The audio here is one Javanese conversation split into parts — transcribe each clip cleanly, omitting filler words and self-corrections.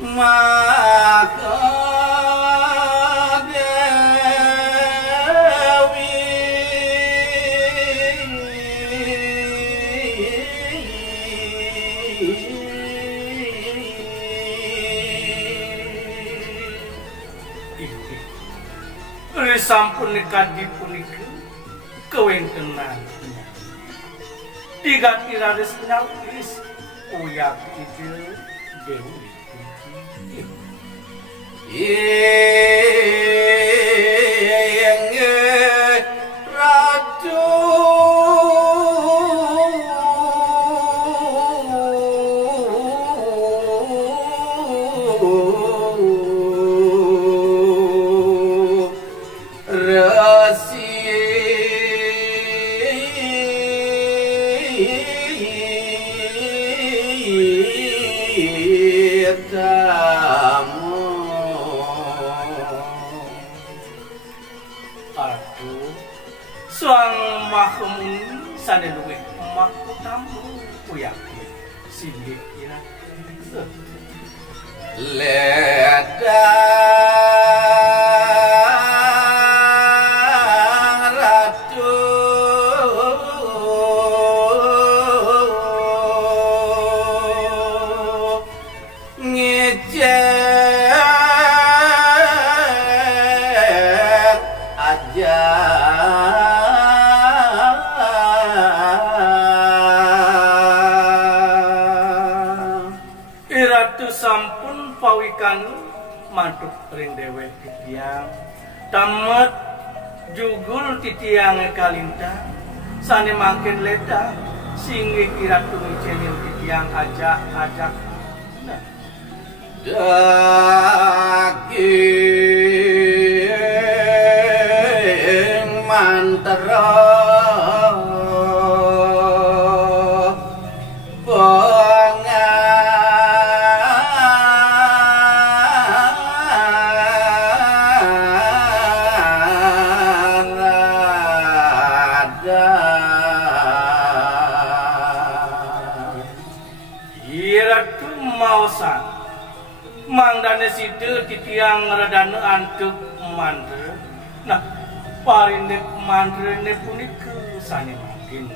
maka sampun nikadi punika kewentenan diganti raris nyawis uyak itu dewi yang ratu sada luwih makku tamu kuyak singgih kira ledang ratu ngejer aja sampun pawikan maduk ring dewek titiang tamet jugul titiang kalinta sane makin leda singgih kira tumicenin titiang ajak nah daging mantera mangdane side titiang redane antuk mandre nah parinde mandrene punika sane makin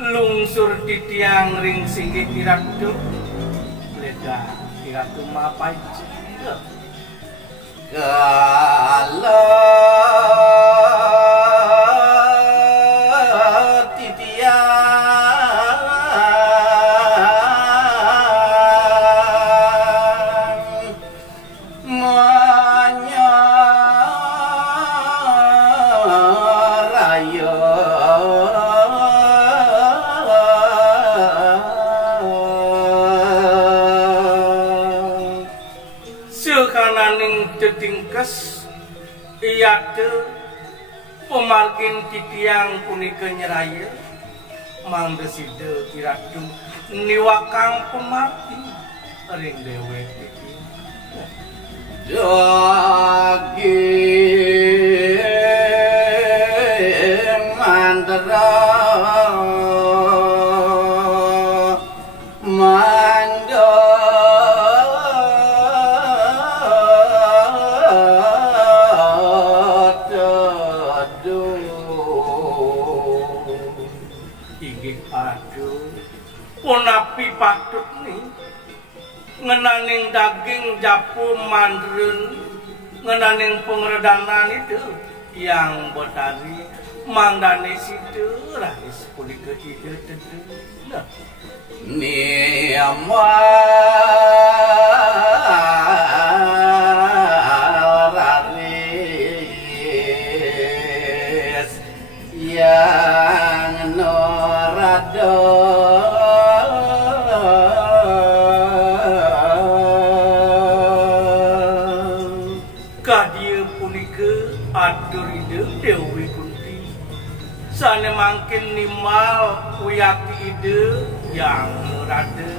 lungsur titiang ring singgih kiratu leda kiratu mapai kalau tingkes iyade pemargin titiang punika nyeraya mangda side kiratu niwakang pemargi ring dewek daging mantera punapi patut nih ngenaning daging japu mandren ngenaning pengredanan itu yang berdari mangdane situ raris punika ide tentu nah raris yang norado atur ide Dewi Kunti sane mangkin nimal kuyati ide yang rada